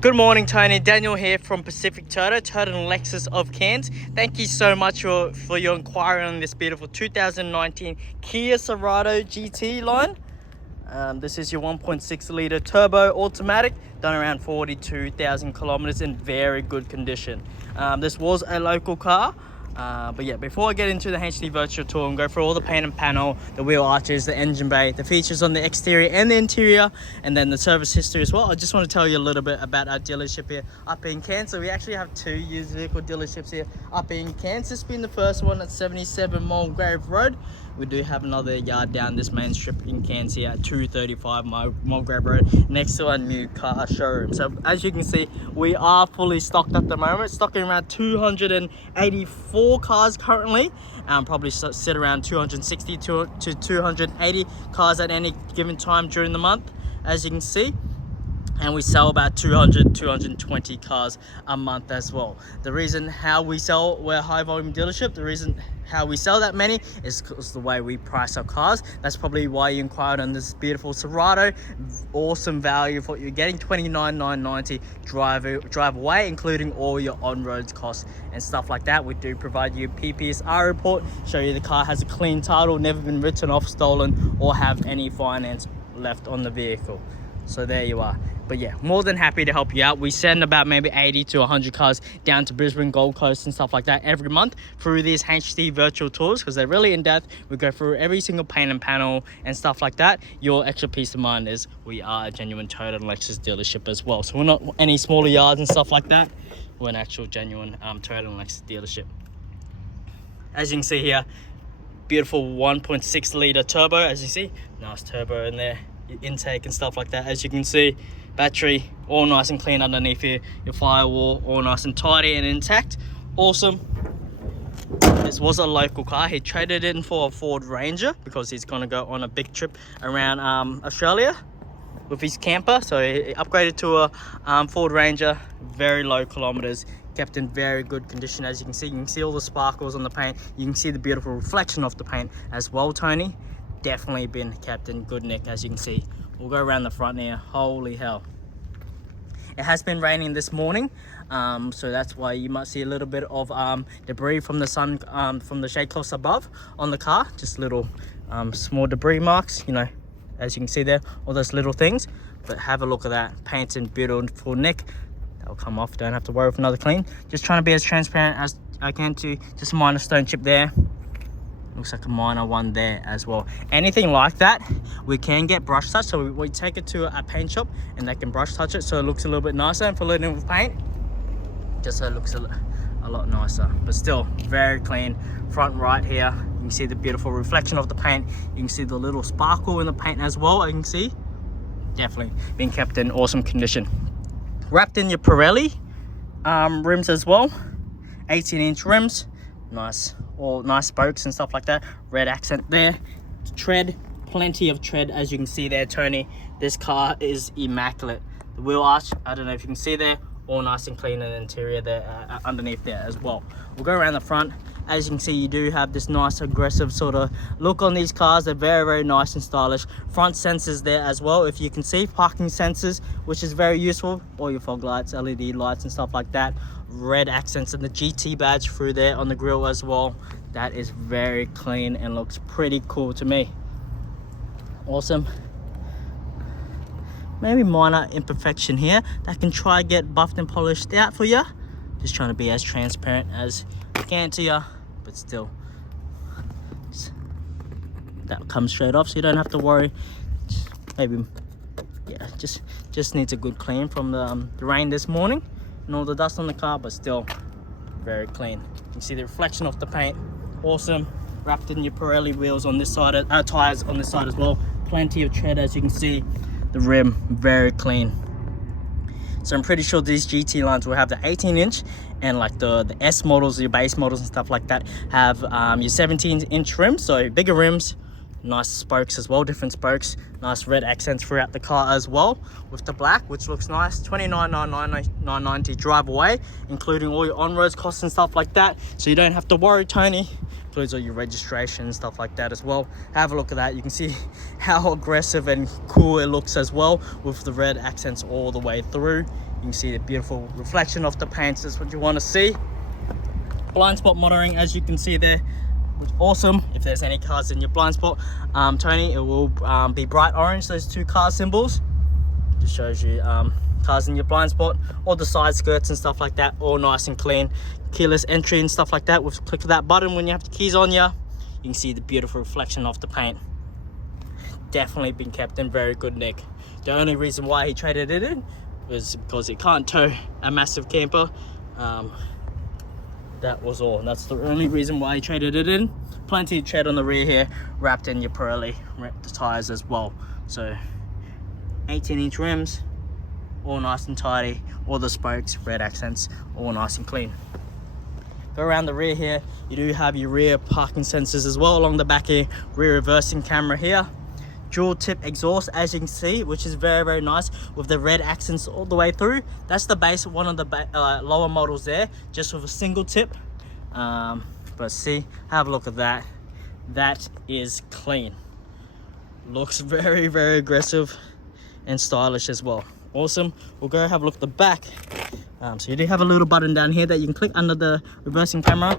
Good morning, Tony. Daniel here from Pacific Toyota and Lexus of Cairns. Thank you so much for your inquiry on this beautiful 2019 Kia Cerato GT line. This is your 1.6 litre turbo automatic, done around 42,000 kilometers in very good condition. This was a local car. But yeah, before I get into the HD virtual tour and go through all the paint and panel, the wheel arches, the engine bay, the features on the exterior and the interior, and then the service history as well, I just want to tell you a little bit about our dealership here up in Cairns. So we actually have two used vehicle dealerships here up in Cairns. This being the first one at 77 Mulgrave Road. We do have another yard down this main strip in Cairns here at 235 Mulgrave Road, next to our new car showroom. So as you can see, we are fully stocked at the moment, stocking around 284 cars currently. Probably sit around 260 to 280 cars at any given time during the month, as you can see. And we sell about 220 cars a month as well. The reason how we sell, we're a high volume dealership, the reason how we sell that many is because the way we price our cars. That's probably why you inquired on this beautiful Cerato. Awesome value for what you're getting, $29,990 drive away, including all your on-road costs and stuff like that. We do provide you a PPSR report, show you the car has a clean title, never been written off, stolen, or have any finance left on the vehicle. So there you are. But yeah, more than happy to help you out. We send about maybe 80 to 100 cars down to Brisbane, Gold Coast and stuff like that every month through these HD virtual tours, because they're really in depth. We go through every single paint and panel and stuff like that. Your extra peace of mind is we are a genuine Toyota and Lexus dealership as well. So we're not any smaller yards and stuff like that. We're an actual genuine Toyota and Lexus dealership. As you can see here, beautiful 1.6 litre turbo, as you see. Nice turbo in there. Intake and stuff like that. As you can see, battery all nice and clean underneath here, your firewall all nice and tidy and intact. Awesome. This was a local car. He traded it in for a Ford Ranger because he's going to go on a big trip around Australia with his camper, so he upgraded to a Ford Ranger. Very low kilometers, kept in very good condition. As you can see all the sparkles on the paint. You can see the beautiful reflection of the paint as well, Tony. Definitely been kept in good nick, as you can see. We'll go around the front here. Holy hell, it has been raining this morning, so that's why you might see a little bit of debris from the sun, from the shade cloths above on the car. Just little small debris marks, you know, as you can see there, all those little things. But have a look at that, paint in beautiful nick. That'll come off, don't have to worry for another clean. Just trying to be as transparent as I can to just a minor stone chip there. Looks like a minor one there as well. Anything like that, we can get brush touch. So we take it to a paint shop and they can brush touch it so it looks a little bit nicer, and fill it in with paint just so it looks a lot nicer. But still very clean. Front right here, you can see the beautiful reflection of the paint. You can see the little sparkle in the paint as well. You can see definitely being kept in awesome condition. Wrapped in your Pirelli rims as well, 18-inch rims. Nice, all nice spokes and stuff like that. Red accent there. Tread, plenty of tread, as you can see there, Tony. This car is immaculate. The wheel arch, I don't know if you can see there, all nice and clean in the interior there, underneath there as well. We'll go around the front. As you can see, you do have this nice aggressive sort of look on these cars. They're very, very nice and stylish. Front sensors there as well, if you can see, parking sensors, which is very useful. All your fog lights, LED lights and stuff like that. Red accents and the GT badge through there on the grille as well. That is very clean and looks pretty cool to me. Awesome. Maybe minor imperfection here that can try get buffed and polished out for you. Just trying to be as transparent as I can to you, but still that comes straight off, so you don't have to worry. Maybe, yeah, just needs a good clean from the rain this morning and all the dust on the car, but still very clean. You can see the reflection of the paint. Awesome. Wrapped in your Pirelli wheels on this side, tires on this side as well. Plenty of tread, as you can see. The rim very clean. So I'm pretty sure these GT lines will have the 18-inch, and like the S models, your base models and stuff like that, have your 17-inch rims, so bigger rims. Nice spokes as well, different spokes. Nice red accents throughout the car as well, with the black, which looks nice. $29,990 drive away, including all your on-road costs and stuff like that. So you don't have to worry, Tony. Includes all your registration and stuff like that as well. Have a look at that. You can see how aggressive and cool it looks as well, with the red accents all the way through. You can see the beautiful reflection of the paints. That's what you want to see. Blind spot monitoring, as you can see there, which is awesome. If there's any cars in your blind spot, Tony, it will be bright orange, those two car symbols. Just shows you cars in your blind spot. All the side skirts and stuff like that, all nice and clean. Keyless entry and stuff like that. With click of that button when you have the keys on you can see the beautiful reflection of the paint. Definitely been kept in very good nick. The only reason why he traded it in was because it can't tow a massive camper. That was all. That's the only reason why he traded it in. Plenty of tread on the rear here, wrapped in your Pirelli tires as well. So 18-inch rims, all nice and tidy. All the spokes, red accents, all nice and clean. Go around the rear here, you do have your rear parking sensors as well along the back here. Rear reversing camera here. Dual tip exhaust, as you can see, which is very, very nice with the red accents all the way through. That's the base, one of the lower models there, just with a single tip. But see, have a look at that. That is clean. Looks very, very aggressive and stylish as well. Awesome. We'll go have a look at the back. So you do have a little button down here that you can click under the reversing camera.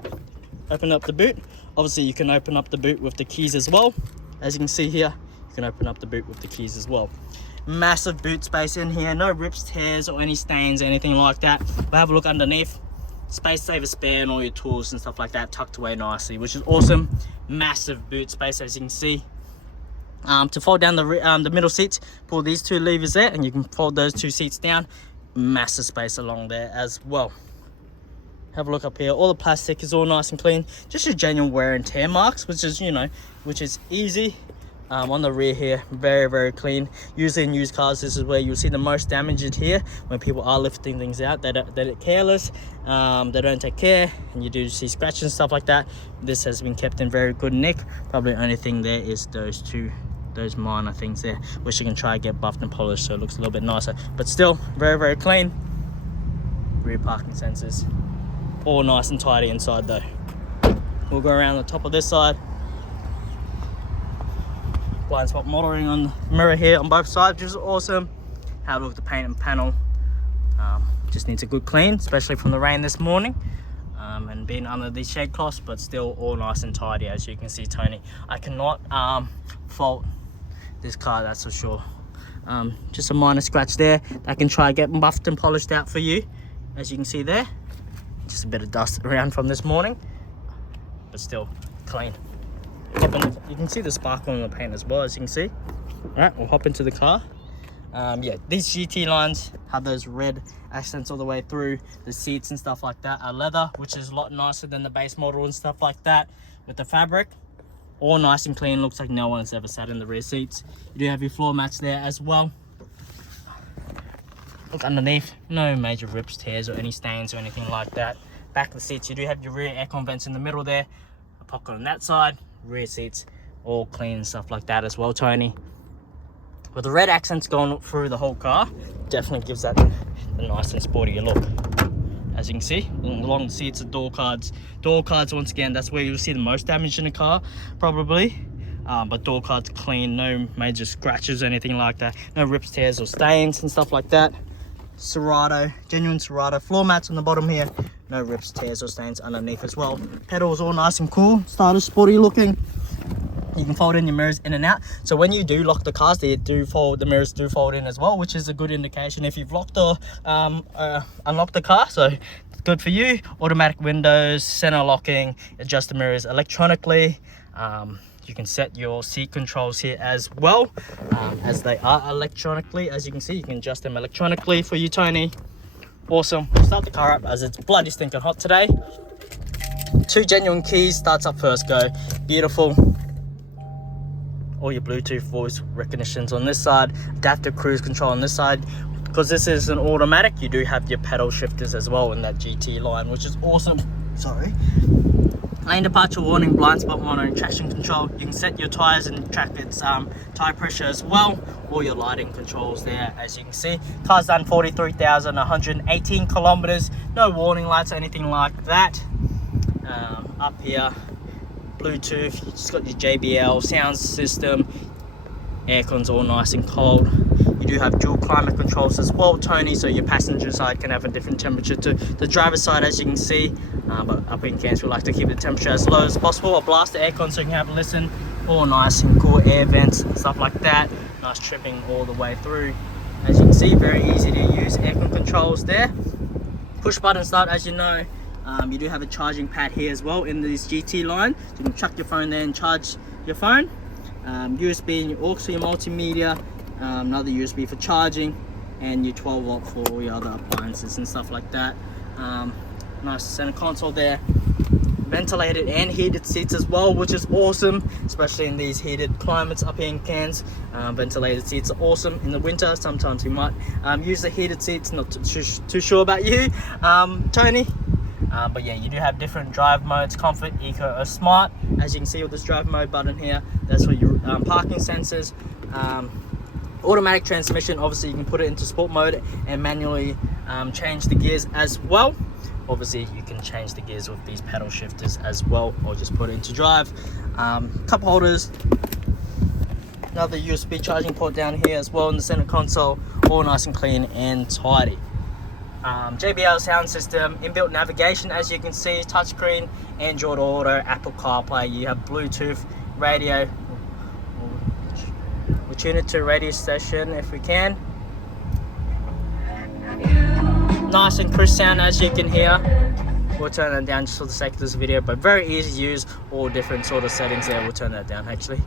Open up the boot. Obviously you can open up the boot with the keys as well. As you can see here, you can open up the boot with the keys as well. Massive boot space in here, no rips, tears or any stains, anything like that. But have a look underneath. Space saver spare and all your tools and stuff like that tucked away nicely, which is awesome. Massive boot space, as you can see. To fold down the middle seats, pull these two levers there and you can fold those two seats down. Massive space along there as well. Have a look up here. All the plastic is all nice and clean. Just your genuine wear and tear marks, which is, which is easy. On the rear here, very, very clean. Usually in used cars, this is where you'll see the most damage in here when people are lifting things out. They're careless, they don't take care, and you do see scratches and stuff like that. This has been kept in very good nick. Probably the only thing there is those minor things there, which you can try and get buffed and polished so it looks a little bit nicer. But still, very, very clean. Rear parking sensors, all nice and tidy inside though. We'll go around the top of this side. Blind spot monitoring on the mirror here on both sides, which is awesome. Have a look at the paint and panel. Just needs a good clean, especially from the rain this morning and being under these shade cloths, but still all nice and tidy, as you can see, Tony. I cannot fault this car, that's for sure. Just a minor scratch there that can try and get buffed and polished out for you, as you can see there. Just a bit of dust around from this morning, but still clean. You can see the sparkle on the paint as well, as you can see. Alright, we'll hop into the car. Yeah, these GT lines have those red accents all the way through. The seats and stuff like that are leather, which is a lot nicer than the base model and stuff like that with the fabric. All nice and clean, looks like no one's ever sat in the rear seats. You do have your floor mats there as well. Look underneath, no major rips, tears or any stains or anything like that. Back of the seats, you do have your rear aircon vents in the middle there. A pocket on that side. Rear seats all clean and stuff like that as well, Tony. With the red accents going through the whole car, definitely gives that the nice and sporty look. As you can see, along the seats are door cards. Door cards, once again, that's where you'll see the most damage in the car, probably. But door cards clean, no major scratches or anything like that. No rips, tears or stains and stuff like that. Cerato, genuine Cerato. Floor mats on the bottom here. No rips, tears or stains underneath as well. Pedals all nice and cool, stylish, sporty looking. You can fold in your mirrors in and out. So when you do lock the cars, the mirrors do fold in as well, which is a good indication if you've locked or unlocked the car. So it's good for you. Automatic windows, center locking, adjust the mirrors electronically. You can set your seat controls here as well, as they are electronically. As you can see, you can adjust them electronically for you, Tony. Awesome. Start the car up as it's bloody stinking hot today. 2 genuine keys, starts up first go. Beautiful. All your Bluetooth voice recognitions on this side, adaptive cruise control on this side. Because this is an automatic, you do have your pedal shifters as well in that GT line, which is awesome. Sorry. Lane departure warning, blind spot monitoring, traction control. You can set your tires and track its tire pressure as well. All your lighting controls there, as you can see. Car's done 43,118 kilometers. No warning lights or anything like that. Up here, Bluetooth. You just got your JBL sound system. Aircon's all nice and cold. You do have dual climate controls as well, Tony, so your passenger side can have a different temperature to the driver's side, as you can see. But up in Cairns, we like to keep the temperature as low as possible. I'll blast the aircon so you can have a listen. All nice and cool air vents and stuff like that. Nice trimming all the way through. As you can see, very easy to use aircon controls there. Push button start, as you know. You do have a charging pad here as well in this GT line. So you can chuck your phone there and charge your phone. USB and your aux for your multimedia. Another USB for charging, and your 12 volt for all your other appliances and stuff like that. Nice center console there. Ventilated and heated seats as well, which is awesome, especially in these heated climates up here in Cairns. Ventilated seats are awesome in the winter. Sometimes you might use the heated seats. Not too sure about you, Tony. But yeah, you do have different drive modes: comfort, eco, or smart. As you can see with this drive mode button here, that's for your parking sensors. Automatic transmission, obviously you can put it into sport mode and manually change the gears as well. Obviously you can change the gears with these pedal shifters as well, or just put it into drive. Cup holders, another USB charging port down here as well in the center console, all nice and clean and tidy. JBL sound system, inbuilt navigation, as you can see, touchscreen, Android Auto, Apple CarPlay. You have Bluetooth radio. We'll tune it to a radio station if we can. Nice and crisp sound, as you can hear. We'll turn that down just for the sake of this video, but very easy to use. All different sort of settings there. We'll turn that down actually.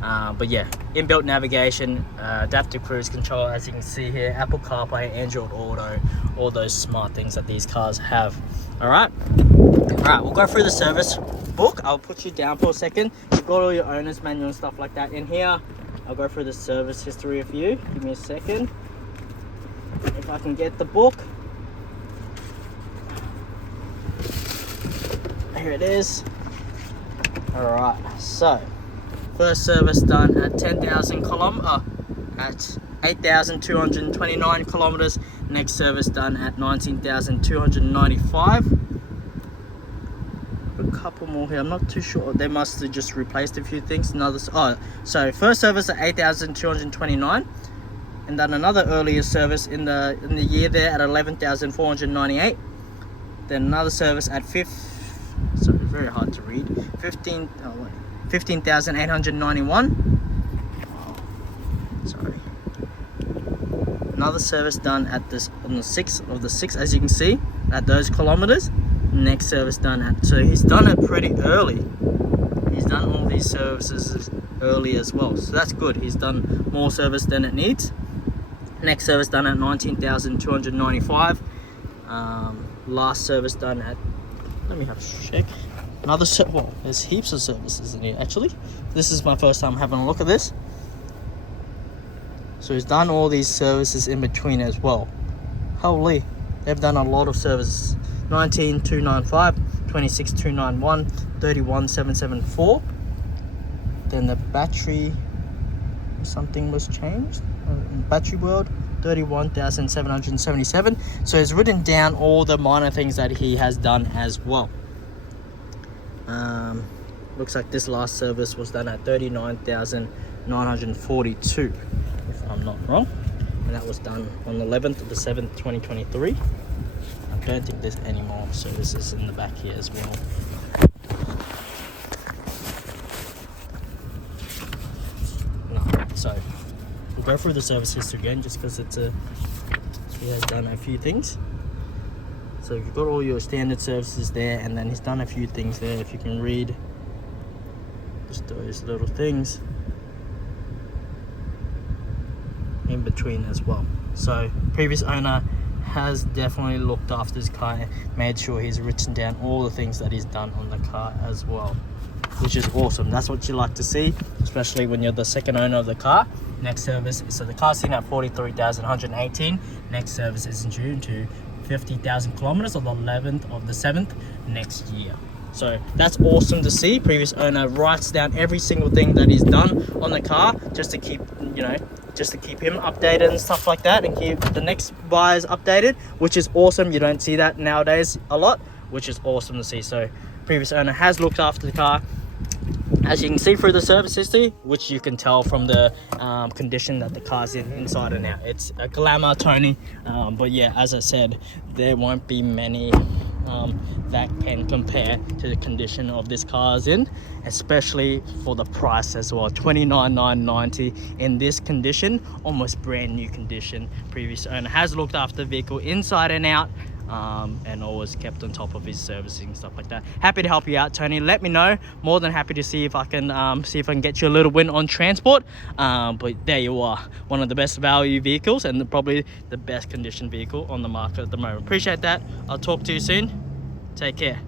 But yeah, inbuilt navigation, adaptive cruise control, as you can see here, Apple CarPlay, Android Auto, all those smart things that these cars have. Alright, we'll go through the service book. I'll put you down for a second. You've got all your owner's manual and stuff like that in here. I'll go through the service history of you. Give me a second. If I can get the book. Here it is. Alright, so first service done at 10,000 kilometers, at 8,229 kilometers. Next service done at 19,295. A couple more here. I'm not too sure. They must have just replaced a few things. So first service at 8,229, and then another earlier service in the year there at 11,498. Then another service at very hard to read. 15,891. Sorry. Another service done at this on the 6th of the 6th, as you can see, at those kilometers. Next service done at, so he's done it pretty early. He's done all these services early as well, so that's good. He's done more service than it needs. Next service done at 19,295. Last service done at, let me have a check. Well, there's heaps of services in here actually. This is my first time having a look at this. So he's done all these services in between as well. Holy, they've done a lot of services. 19,295, 26,291, 31,774. Then the battery, something was changed. Battery world, 31,777. So he's written down all the minor things that he has done as well. Looks like this last service was done at 39,942, if I'm not wrong, and that was done on the 11th of the 7th 2023. I don't think there's any more services in the back here as well. No, so we'll go through the service history again, just because he has done a few things. So you've got all your standard services there, and then he's done a few things there. If you can read just those little things in between as well. So previous owner has definitely looked after his car, made sure he's written down all the things that he's done on the car as well, which is awesome. That's what you like to see, especially when you're the second owner of the car. Next service, so the car's sitting at 43,118. Next service is in June to 50,000 kilometers on the 11th of the 7th next year. So that's awesome to see. Previous owner writes down every single thing that he's done on the car, just to keep, just to keep him updated and stuff like that, and keep the next buyers updated, which is awesome. You don't see that nowadays a lot, which is awesome to see. So previous owner has looked after the car, As you can see through the service history, which you can tell from the condition that the car's in inside and out, it's a glamour, Tony. But yeah, as I said, there won't be many that can compare to the condition of this car's in, especially for the price as well. 29,990 in this condition, almost brand new condition. Previous owner has looked after the vehicle inside and out, and always kept on top of his servicing, stuff like that. Happy to help you out, Tony. Let me know. More than happy to see if I can get you a little win on transport. But there you are, one of the best value vehicles and probably the best condition vehicle on the market at the moment. Appreciate that. I'll talk to you soon. Take care.